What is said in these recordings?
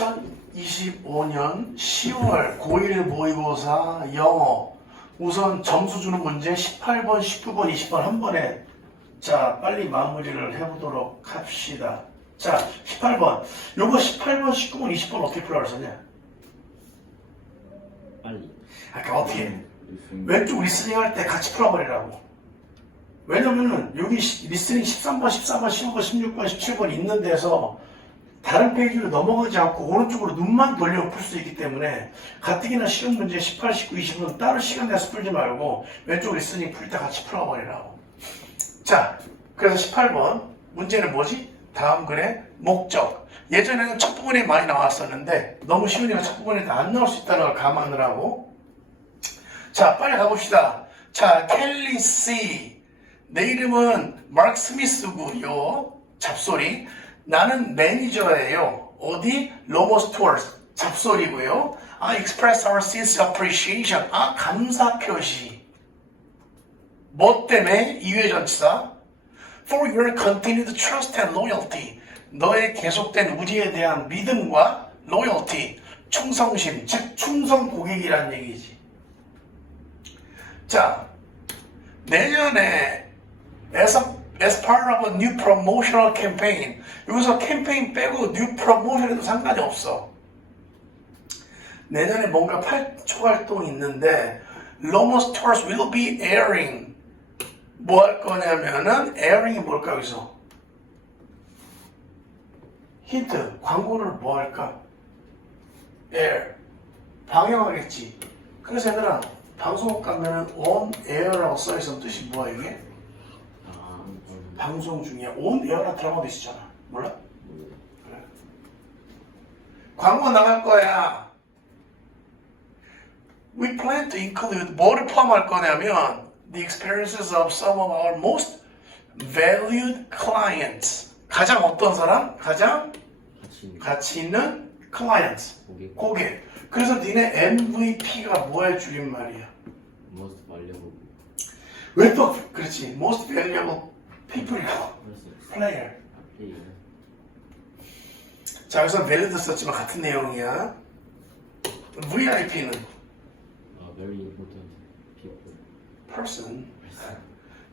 2025년 10월 고1 모의고사 영어 우선 점수 주는 문제 18번, 19번, 20번 한 번에 자 빨리 마무리를 해보도록 합시다. 자 18번 요거 18번, 19번, 20번 어떻게 풀어라 썼냐? 빨리. 아까 어떻게 왼쪽 리스닝 할 때 같이 풀어버리라고. 왜냐면은 여기 리스닝 13번, 14번, 15번, 16번, 17번 있는 데서 다른 페이지로 넘어가지 않고 오른쪽으로 눈만 돌려 풀 수 있기 때문에 가뜩이나 쉬운 문제 18, 19, 20은 따로 시간 내서 풀지 말고 왼쪽 리스닝 풀 때 같이 풀어버리라고. 자, 그래서 18번 문제는 뭐지? 다음 글의 목적. 예전에는 첫 부분이 많이 나왔었는데 너무 쉬우니까 첫 부분에 다 안 나올 수 있다는 걸 감안을 하고. 자, 빨리 가봅시다. 자, 켈리 C. 내 이름은 마크 스미스고요. 잡소리. 나는 매니저예요. 어디? 로머스 투어스. 잡소리고요. I express our sincere appreciation. 아, 감사 표시. 뭐 때문에? 이회전치사. For your continued trust and loyalty. 너의 계속된 우리에 대한 믿음과 loyalty. 충성심. 즉, 충성 고객이란 얘기지. 자, 내년에 as part of a new promotional campaign. 여기서 캠페인 빼고 new promotion에도 상관이 없어. 내년에 뭔가 발표 활동이 있는데 Lomas Tours will be airing. 뭐 할 거냐면은 airing이 뭘까 여기서? 힌트. 광고를 뭐 할까? air. 방영하겠지. 그래서 얘들아 방송국 가면은 on air라고 써있으면 뜻이 뭐야 이게? 방송 중에 on air라는 드라마도 있었잖아. 몰라? 그래. 광고 나갈 거야. We plan to include 뭐를 포함할 거냐면 the experiences of some of our most valued clients. 가장 어떤 사람? 가장 가치 있는 clients. 고객. 그래서 니네 MVP가 뭐의 줄임말이야? Most valuable. 왜 또 그렇지? Most valuable people이고 player. 자, 여기서 valued 썼지만 같은 내용이야. VIP는 Very important people. person.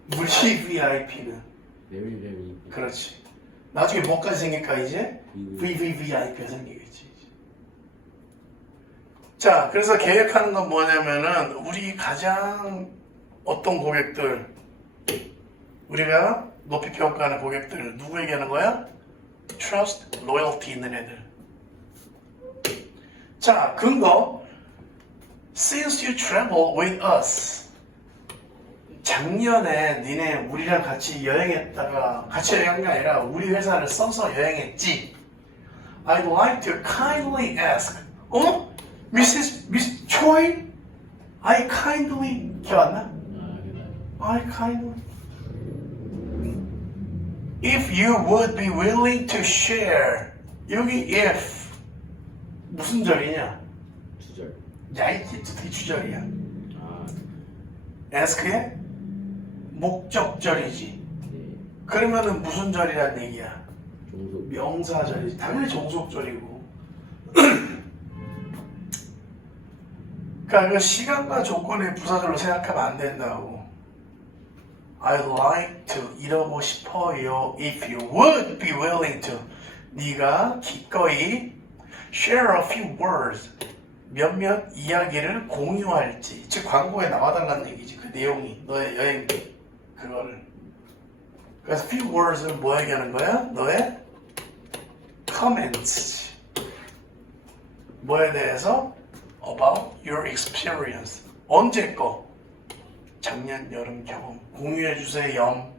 무시 VIP는 Very important. 그렇지. 나중에 뭐까지 생길까 이제? VVVIP가 생기겠지. 자, 그래서 계획하는 건 뭐냐면은 우리 가장 어떤 고객들, 우리가 높이 평가하는 고객들 누구 얘기하는 거야? Trust, loyalty 있는 애들. 자, 근거. Since you travel with us. 작년에 니네 우리랑 같이 여행했다가 같이 여행한 게 아니라 우리 회사를 써서 여행했지. I'd like to kindly ask. 어? Miss Choi? I kindly 기억 안 나? I kindly If you would be willing to share. 여기 if 무슨 절이냐? 주절. 야, 이게 어떻게 주절이야? 아, ask의 목적절이지. 네. 그러면은 무슨 절이란 얘기야? 종속. 명사절이지. 당연히 종속절이고. 그러니까 그 시간과 조건의 부사절로 생각하면 안 된다고. I'd like to 이러고 싶어요. If you would be willing to. 네가 기꺼이 share a few words. 몇몇 이야기를 공유할지. 즉 광고에 나와달라는 얘기지. 그 내용이. 너의 여행기. 그거를. 그래서 few words는 뭐 얘기하는 거야? 너의 comments. 뭐에 대해서? About your experience. 언제 거? 작년 여름 경험. 공유해주세요.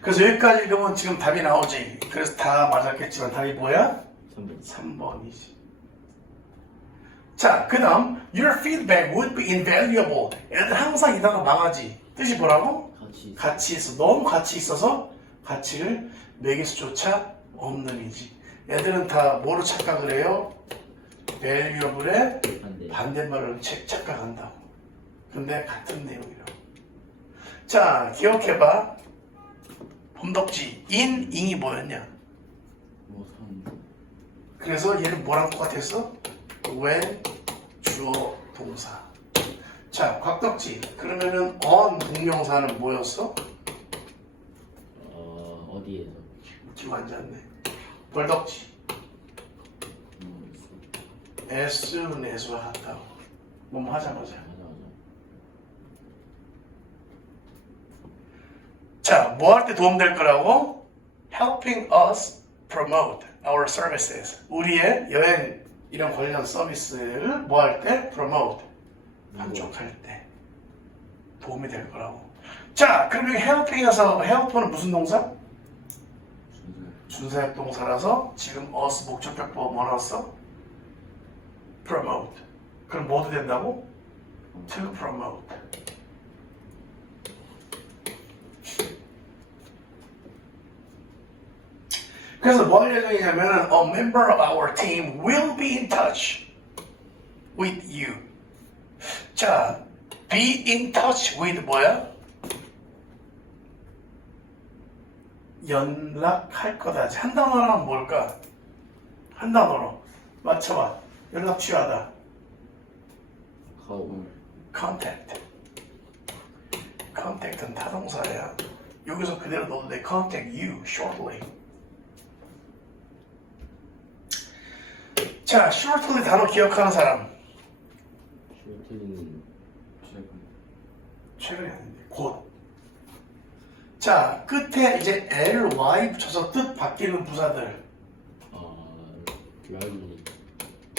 그래서 여기까지 읽으면 지금 답이 나오지. 그래서 다 맞았겠지만 답이 뭐야? 3번이지. 자, 그 다음 Your feedback would be invaluable. 애들 항상 이 단어 망하지. 뜻이 뭐라고? 가치 있어. 너무 가치 있어서 가치를 매길 수조차 없는 이지. 애들은 다 뭐로 착각을 해요? valuable의 반대말로 착각한다고. 근데 같은 내용이라고. 자, 기억해봐. 범덕지. 인이 뭐였냐? 뭐 산. 그래서 얘는 뭐랑 똑같았어? when 주어 동사. 자, 곽덕지. 그러면은 on 동명사는 뭐였어? 어디에서? 묻지 앉았네. 벌덕지. as soon as 하다고. 뭐뭐 하자마자. 맞아. 자, 뭐 할 때 도움될 거라고? helping us promote our services. 우리의 여행 이런 관련 서비스를 뭐 할 때? promote. 판촉할 때 도움이 될 거라고. 자, 그러면 helping에서 help는 무슨 동사? 준사역 동사라서 지금 us 목적격보가 뭐 나왔어? promote. 그럼 뭐도 된다고? to promote. 그래서 뭐 할 예정이냐면 a member of our team will be in touch with you. 자, be in touch with 뭐야? 연락할 거다. 한 단어는 뭘까? 한 단어로 맞춰봐. 연락 취하다. Call. contact. contact는 타동사야. 여기서 그대로 넣어도 돼. contact you shortly. 자, shortly 단어 기억하는 사람. 슈트는 최근에 아닌데 곧. 자, 끝에 이제 ly 붙여서 뜻 바뀌는 부사들. 라이브리.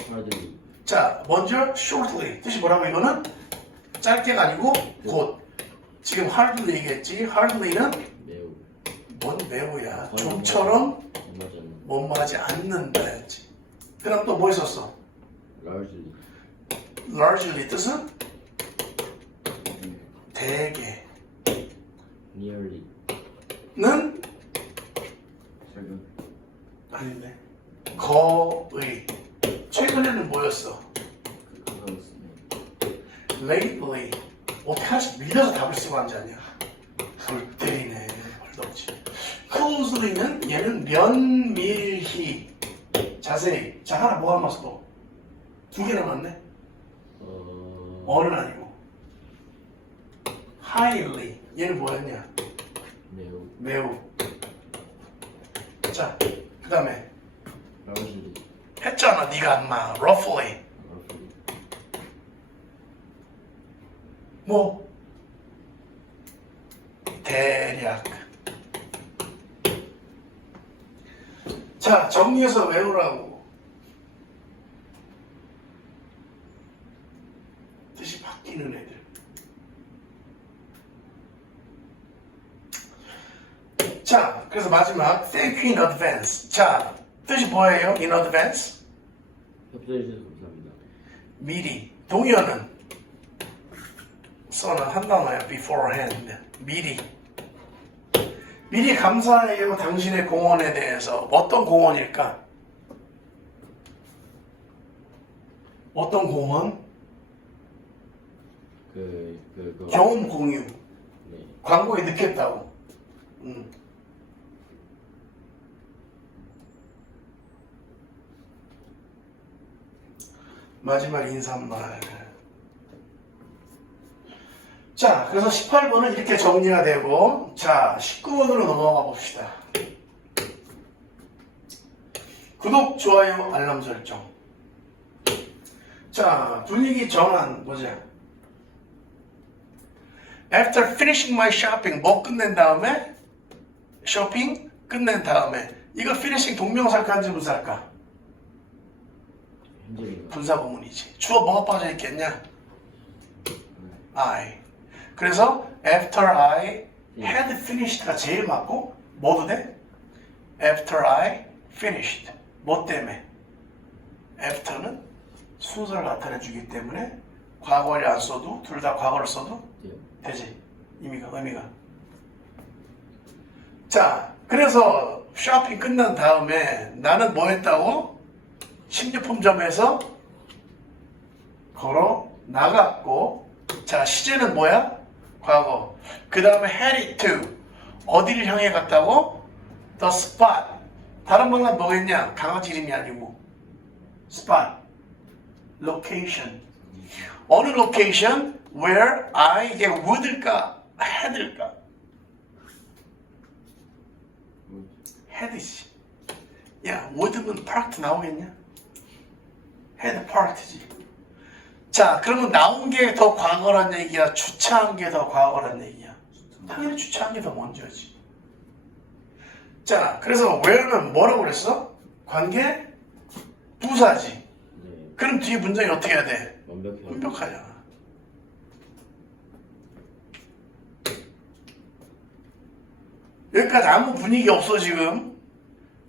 하드리. 자, 먼저 shortly 뜻이 뭐라고 이거는? 짧게가 아니고 곧. 지금 hardly 얘기했지. hardly는 매우. 뭔 매우야. 좀처럼 맞아. 뭐뭐하지 않는다 했지. 그 다음 또 뭐 있었어? largely. largely 뜻은? 대개. nearly. 는? 최근. 아닌데. 거의. 최근에는 뭐였어? lately. 어떻게 하나씩 밀려서 답을 쓰고 앉았냐? 불 때리네. 벌떡지. closely는 얘는 면밀히. 자세히. 자, 하나 뭐 남았어 또? 두 개 남았네. 어는 아니고. highly. 얘는 뭐였냐? 매우. 매우. 자, 그 다음에 largely. 했잖아. 네가 안마. roughly. roughly. 뭐? 대략. 자, 정리해서 외우라고. 뜻이 바뀌는 애들. 자, 그래서 마지막 thank you in advance. 자, 뜻이 뭐예요? in advance? 협조해 주셔서 감사합니다. 미리. 동의어는 써는 한 단어야. beforehand. 미리. 미리 감사해요. 당신의 공헌에 대해서. 어떤 공헌일까? 어떤 공헌? 그거. 경험 공유. 네. 광고에 넣겠다고. 마지막 인사말. 자, 그래서 18번은 이렇게 정리가 되고, 자, 19번으로 넘어가 봅시다. 구독, 좋아요, 알람 설정. 자, 분위기 전환 보자. After finishing my shopping, 뭐 끝낸 다음에? 쇼핑 끝낸 다음에. 이거 finishing 동명사일까 한지 분사일까? 현재인가? 분사구문이지. 주어 뭐가 빠져 있겠냐? I. 그래서 after I had finished가 제일 맞고 뭐도 돼? After I finished. 뭐 때문에? After는 순서를 나타내 주기 때문에 과거를 안 써도 둘 다 과거를 써도 네. 되지. 의미가. 자, 그래서 쇼핑 끝난 다음에 나는 뭐 했다고? 식료품점에서 걸어 나갔고, 자, 시제는 뭐야? 과거. 그 다음에 headed to. 어디를 향해 갔다고? The spot. 다른 말로 뭐겠냐? 강아지 이름이 아니고 spot, location. 어느 location? where I 이게 would일까? had일까? had이지. 야, would면 parked 나오겠냐? had parked지. 자, 그러면 나온 게 더 과거란 얘기야? 주차한 게 더 과거란 얘기야? 당연히 주차한 게 더 먼저지. 자, 그래서 where는 뭐라고 그랬어? 관계 부사지. 네. 그럼 뒤에 문장이 어떻게 해야 돼? 완벽해요. 완벽하잖아. 여기까지 아무 분위기 없어 지금.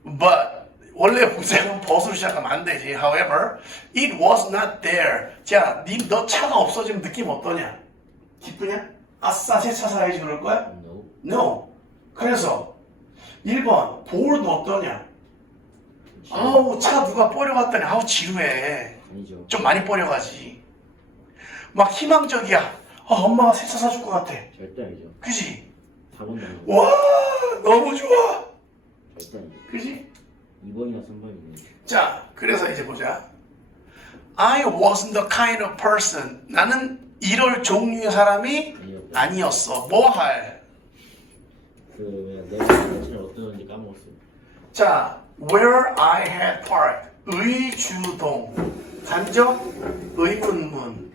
But 원래 문장은 벗으로 시작하면 안 되지. However, it was not there. 자, 너 차가 없어지면 느낌 어떠냐? 기쁘냐? 아싸, 새 차 사야지 그럴 거야? No. No. 그래서 1번, 보울도 어떠냐? 아우, 차 누가 버려갔더니 아우 지루해. 아니죠. 좀 많이 버려가지. 막 희망적이야. 엄마가 새 차 사줄 것 같아. 절대 아니죠. 그지? 4번 나오는 와, 너무 좋아. 절대 아니죠. 그지? 2번이나 3번이네. 자, 그래서 이제 보자. I wasn't the kind of person. 나는 이럴 종류의 사람이 아니었다. 아니었어. 뭐 할? 내가 차를 어떠는지 까먹었어요. 자, where I had parked. 의주동. 간접 의문문.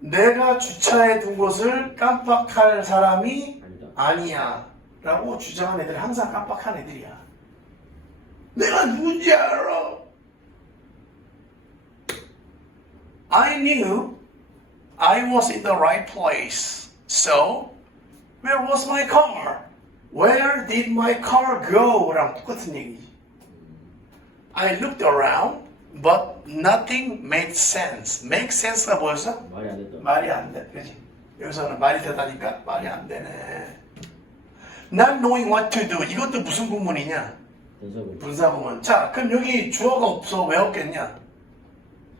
내가 주차해 둔 곳을 깜빡할 사람이 아니다. 아니야. 라고 주장한 애들이 항상 깜빡한 애들이야. 내가 누군지 알아. I knew I was in the right place. So, where was my car? Where did my car go? 랑 똑같은 얘기지. I looked around, but nothing made sense. Make sense가 뭐였어? 말이 안 됐다. 말이 안 돼. 그지? 여기서는 말이 되다니까 말이 안 되네. Not knowing what to do. 이것도 무슨 구문이냐? 분석을 분사구문. 자, 그럼 여기 주어가 없어. 왜 없겠냐?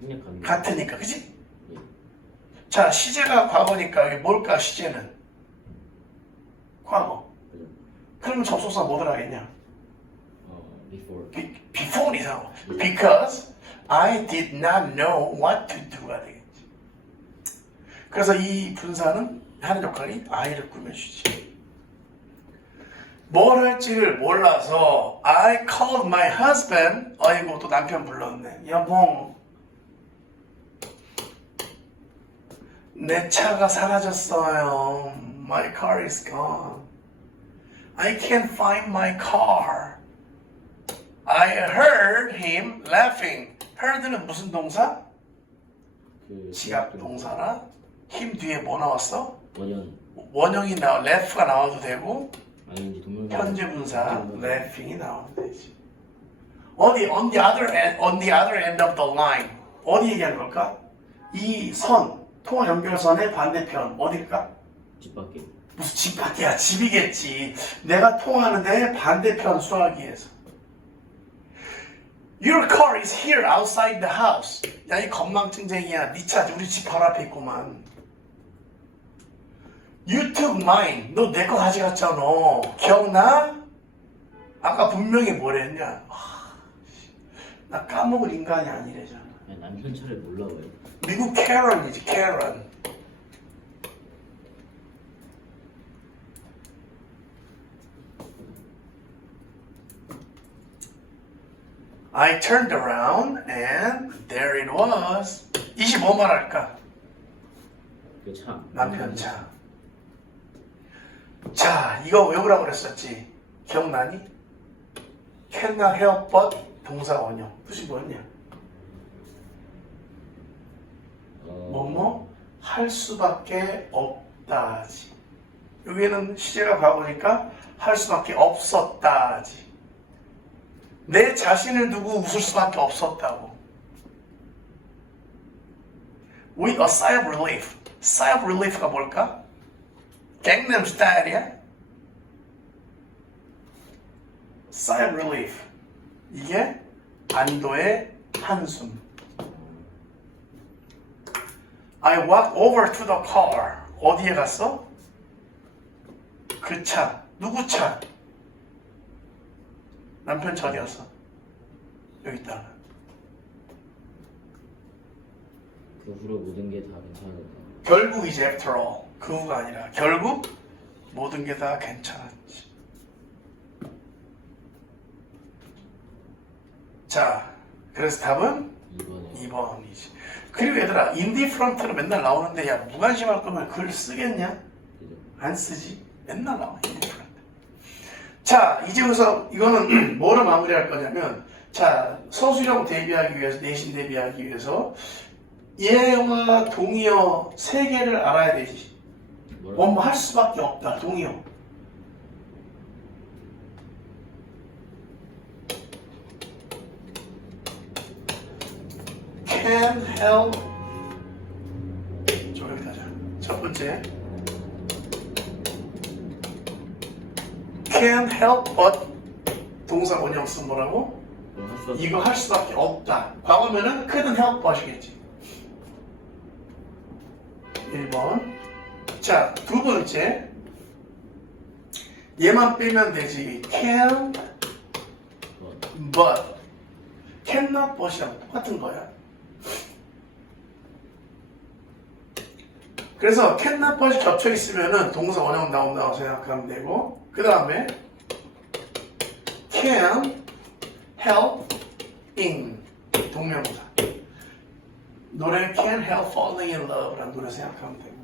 생략하는 거. 같으니까. 그지? 예. 자, 시제가 과거니까 여기 뭘까? 시제는 과거. 그죠. 그러면 접속사 뭐들 하겠냐? Before. Before 이상하고. Because I did not know what to do가 되겠지. 그래서 이 분사는 하는 역할이 I를 꾸며주지. 뭘 할지를 몰라서 I called my husband. 아이고 또 남편 불렀네. 여봉, 내 차가 사라졌어요. My car is gone. I can't find my car. I heard him laughing. heard는 무슨 동사? 지각 동사나 힘 뒤에 뭐 나왔어? 원형. 원형이 나와, laugh가 나와도 되고 아닌지 동명사. 현재 분사 laughing이 나오면 되지. 어디 on the other end of the line 어디 얘기하는 걸까? 이 선, 통화 연결선의 반대편 어딜까? 집 밖에. 무슨 집 밖이야? 집이겠지. 내가 통화하는데 반대편 수화기에서. Your car is here outside the house. 야, 이 건망증쟁이야. 네 차 우리 집 바로 앞에 있구만. You took mine. 너 내 거 가져갔잖아. 기억나? 아까 분명히 뭐랬냐? 나 까먹을 인간이 아니래잖아. 아니, 남편 차를 몰라 왜? 미국 캐런이지, 캐런. I turned around and there it was. 25만 할까? 그 차. 남편 차. 자, 이거 외우라고 그랬었지. 기억나니? cannot help but 동사 원형. 뜻이 뭐였냐? 뭐뭐 할 수밖에 없다지. 여기는 시제가 과거니까 할 수밖에 없었다지. 내 자신을 두고 웃을 수밖에 없었다고. With a sigh of relief. Sigh of relief가 뭘까? 갱남 스타일이야? Sigh of relief. 이게 안도의 한숨. I walked over to the car. 어디에 갔어? 그 차. 누구 차? 남편 전이었어. 여기 있다. 그 후로 모든 게 다 괜찮아졌다. 결국 이제 after all 그 후가 아니라 결국 모든 게 다 괜찮았지. 자, 그래서 답은 2번에 2번이지. 그리고 얘들아, 인디프런트로 맨날 나오는데 야 무관심할 거면 글 쓰겠냐? 그죠? 안 쓰지. 맨날 나와 인디프런트. 자, 이제 우선 이거는 뭐로 마무리할 거냐면, 자, 서술형 대비하기 위해서, 내신 대비하기 위해서 얘와 동의어 세 개를 알아야 되지. 뭐라고? 뭐 할 수밖에 없다. 동의어. can help. 저기 가자. 첫 번째. can help but 동사 원형 쓴 뭐라고? 할 수 없다. 이거 할 수밖에 없다. 과거면은 couldn't help but이겠지. 1번. 자, 두 번째. 얘만 빼면 되지. can but. cannot but이랑 똑같은 거야. 그래서 cannot but이 겹쳐 있으면은 동사 원형 나온다고 생각하면 되고, 그 다음에 can help in 동명사. 노래 can help falling in love 라는 노래 생각하면 되고.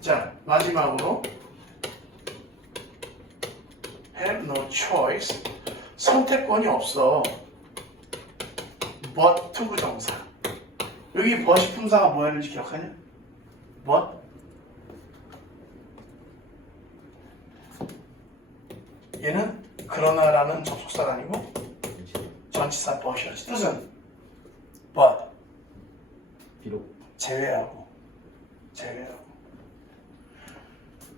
자, 마지막으로 have no choice. 선택권이 없어. but 투부정사. 여기 but이 품사가 뭐였는지 기억하냐? but 얘는 그러나라는 접속사가 아니고 전치사 but이었지. 뜻은 but 비록 제외하고.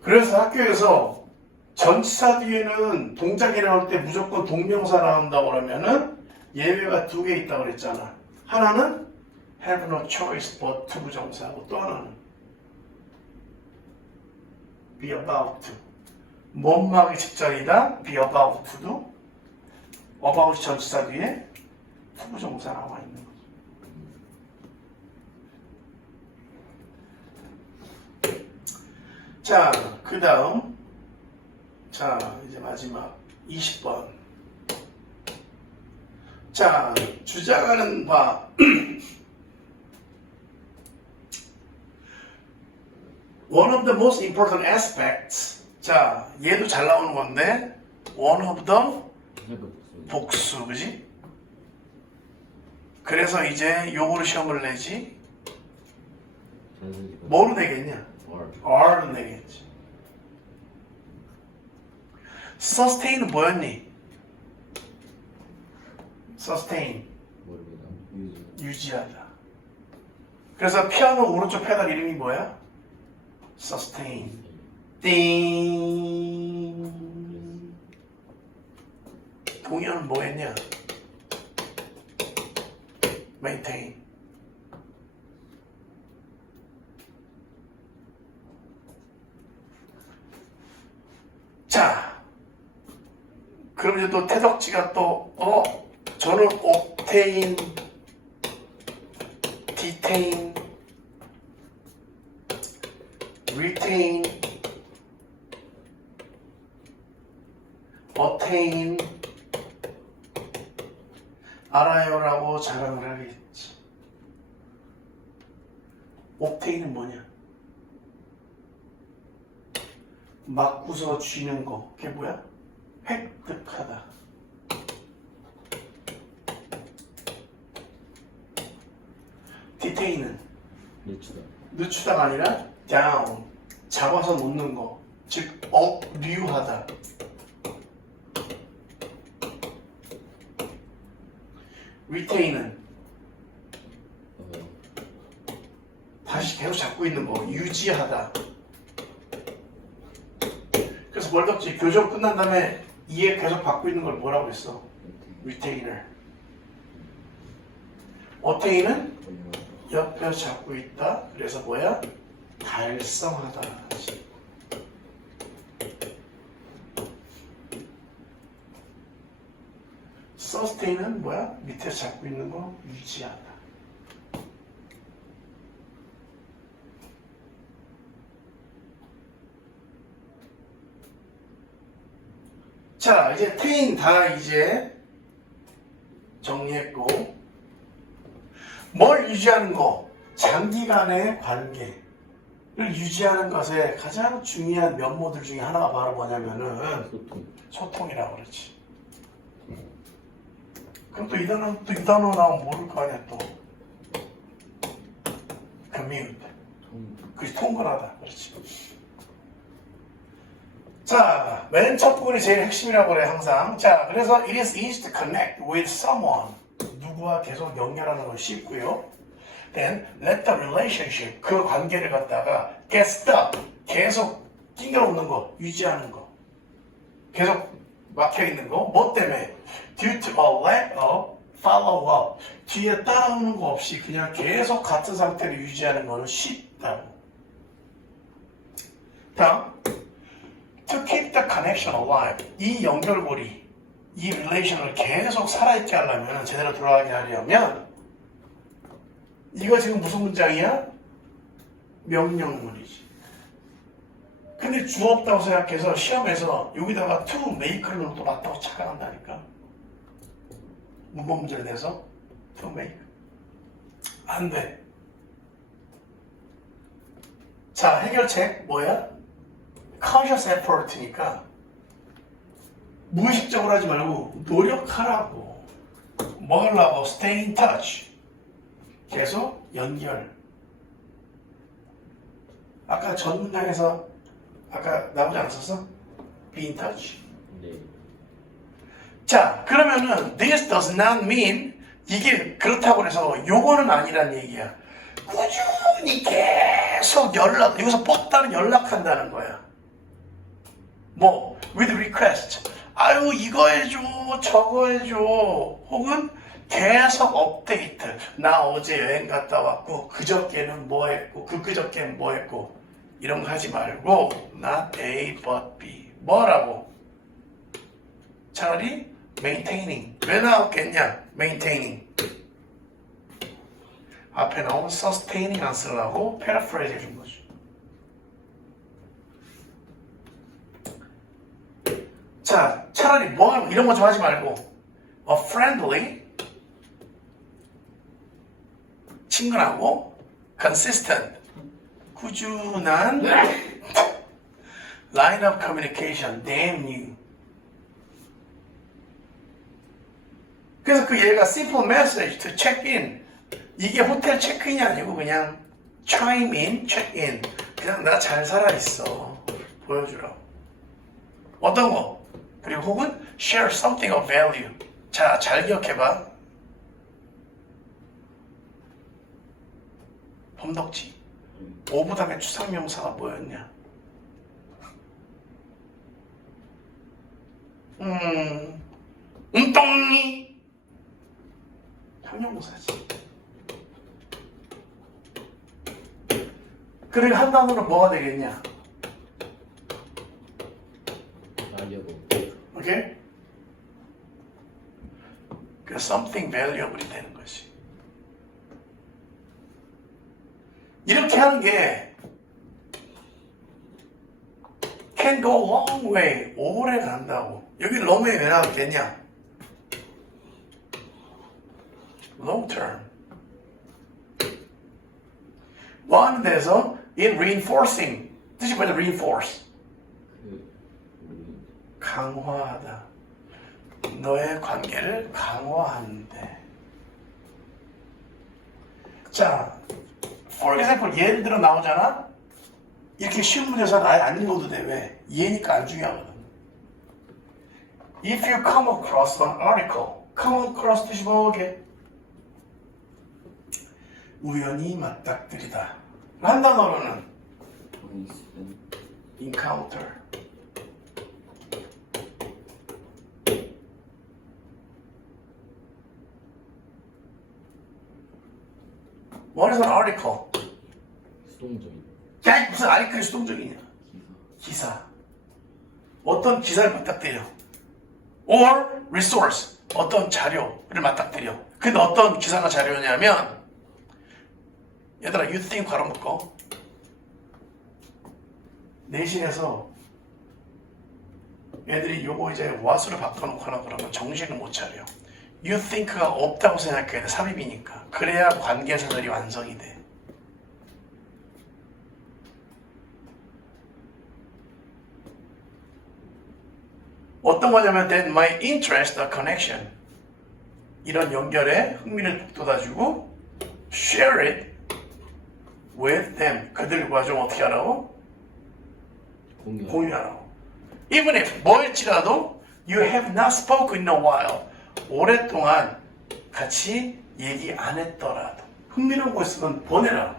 그래서 학교에서 전치사 뒤에는 동작이 나올 때 무조건 동명사 나온다고 그러면은 예외가 두 개 있다고 그랬잖아. 하나는 have no choice but 투부정사하고 또 하나는 be about to. 뭔막이 직전이다. be about to도 about이 전치사 뒤에 투부정사 나와 있는 거죠. 자, 그 다음. 자, 이제 마지막 20번. 자, 주장하는 바. One of the most important aspects. 자, 얘도 잘 나오는 건데, one of the 복수, 그지? 그래서 이제 요거를 시험을 내지. 뭐로 내겠냐? R로 내겠지. Sustain은 뭐였니? Sustain. 모릅니다. 유지하다. 그래서 피아노 오른쪽 페달 이름이 뭐야? Sustain. 띵. 동의어는 뭐였냐? Maintain. 자, 그럼 이제 또 태덕지가 또 저는 obtain, detain, retain, attain 알아요라고 자랑을 하겠지. obtain은 뭐냐? 맞고서 쥐는 거. 그게 뭐야? 획득하다. detain은 늦추다가 아니라 down, 잡아서 놓는 거. 즉, 억류하다. retain은 다시 계속 잡고 있는 거. 유지하다. 그래서 멀덕지 교정 끝난 다음에 이해 계속 받고 있는 걸 뭐라고 했어? retainer. attain은 옆에 잡고 있다. 그래서 뭐야? 달성하다. sustain은 뭐야? 밑에 잡고 있는 거 유지하다. 자, 이제 트윈 다 이제 정리했고, 뭘 유지하는 거? 장기간의 관계를 유지하는 것에 가장 중요한 면모들 중에 하나가 바로 뭐냐면은 소통. 소통이라고 그러지. 그럼 또 이 단어 나오면 모를 거 아니야 또. commute. 통. 그렇지, 통근하다. 그렇지. 자, 맨 첫 부분이 제일 핵심이라고 그래, 항상. 자, 그래서 it is easy to connect with someone. 누구와 계속 연결하는 건 쉽고요. Then let the relationship, 그 관계를 갖다가 get stuck, 계속 낑겨놓는 거, 유지하는 거. 계속 막혀있는 거. 뭐 때문에? Due to a lack of follow-up. 뒤에 따라오는 거 없이 그냥 계속 같은 상태를 유지하는 거는 쉽다고. 다음. To keep the connection alive. 이 연결고리, 이 relation을 계속 살아있게 하려면, 제대로 돌아가게 하려면, 이거 지금 무슨 문장이야? 명령문이지. 근데 주어 없다고 생각해서 시험에서 여기다가 to make를 또 맞다고 착각한다니까. 문법 문제를 내서 to make. 안 돼. 자, 해결책 뭐야? conscious effort니까 무의식적으로 하지 말고 노력하라고. 뭐 하려고? stay in touch. 계속 연결. 아까 전 문장에서 아까 나오지 않았었어? be in touch. 네. 자, 그러면은 this does not mean 이게 그렇다고 해서 요거는 아니란 얘기야. 꾸준히 계속 여기서 뻗다는 연락한다는 거야. 뭐 with request. 아유 이거 해줘 저거 해줘. 혹은 계속 업데이트. 나 어제 여행 갔다 왔고 그저께는 뭐 했고 그저께는 뭐 했고 이런 거 하지 말고 not A but B. 뭐라고? 차라리 maintaining. 왜 나왔겠냐? maintaining. 앞에 나온 sustaining 안 쓰려고 paraphrase 해준 거죠. 자, 차라리 뭐 이런 거 좀 하지 말고 a friendly, 친근하고 consistent, 꾸준한 line of communication. damn you. 그래서 그 얘가 simple message to check in. 이게 호텔 체크인이 아니고 그냥 chime in, check in. 그냥 나 잘 살아있어. 보여주라고. 어떤 거? 그리고 혹은 share something of value. 자, 잘 기억해봐. 범덕지. 5부 다음에 추상명사가 뭐였냐? 똥이 형용사지. 그리고 한 단어로 뭐가 되겠냐? valuable. 오케이? 그 something valuable이 되는 것이. 이렇게 하는 게 can go a long way. 오래 간다고. 여기 longway 왜 나왔겠냐? long term. 뭐 하는 데서 in reinforcing. 뜻이 뭐냐? reinforce. 강화하다. 너의 관계를 강화하는데. 자, for example 예를 들어 나오잖아. 이렇게 쉬운 문제에서는 아예 안 읽어도 돼. 왜? 이해니까 안 중요하거든. If you come across an article, come across 뜻이 뭐게? 우연히 맞닥뜨리다. 한 단어로는 encounter. What is an article? 수동적인. 야, 무슨 아리클이 수동적이냐? 기사. 기사. 어떤 기사를 부탁드려? or resource 어떤 자료를 맞닥뜨려. 근데 어떤 기사가 자료냐면 얘들아 you think 괄호 묶어. 내신에서 애들이 요거 이제 what으로 바꿔놓거나 그러면 정신을 못 차려. you think가 없다고 생각해야 돼. 삽입이니까. 그래야 관계사들이 완성이 돼. 어떤 거냐면 then my interest, a connection 이런 연결에 흥미를 돋아주고 share it with them 그들과 좀 어떻게 하라고? 공유. 공유하라고. Even if 뭐일지라도 you have not spoken in a while 오랫동안 같이 얘기 안 했더라도 흥미로운 거 있으면 보내라.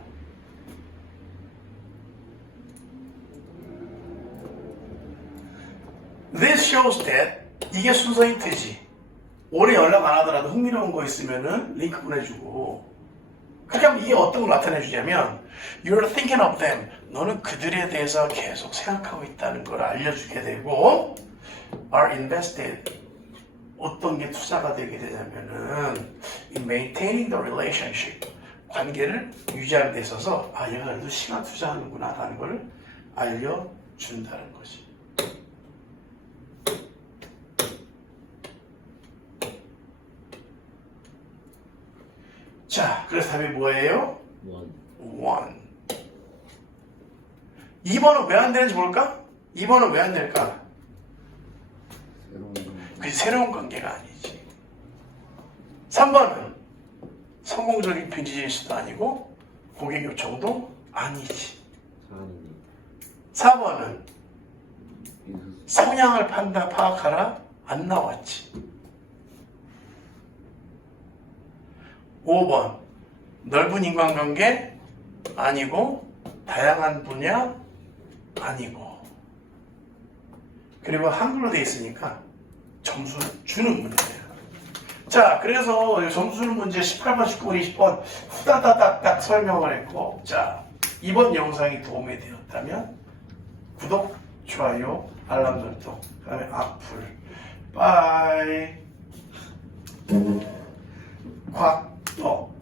This shows that 이게 순서 힌트지. 오래 연락 안 하더라도 흥미로운 거 있으면은 링크 보내주고. 그러니까 이게 어떤 걸 나타내주냐면 You're thinking of them. 너는 그들에 대해서 계속 생각하고 있다는 걸 알려주게 되고 Are invested. 어떤 게 투자가 되게 되냐면은 in maintaining the relationship. 관계를 유지하는 데 있어서 아 얘가 그래도 시간 투자하는구나 라는 걸 알려준다는 거지. 자, 그래서 답이 뭐예요? 원. 1. 2번은 왜 안 되는지 볼까? 2번은 왜 안 될까? 그게 새로운 관계가 아니지. 3번은 성공적인 비즈니스도 아니고 고객 요청도 아니지. 4번은 성향을 파악하라 안 나왔지. 5번 넓은 인간관계 아니고 다양한 분야 아니고 그리고 한글로 돼 있으니까 점수 주는 문제예요. 자 그래서 점수 주는 문제 18번, 19번, 20번 후다다닥 설명을 했고 자 이번 영상이 도움이 되었다면 구독, 좋아요, 알람 설정 그 다음에 악플 빠이 곽 또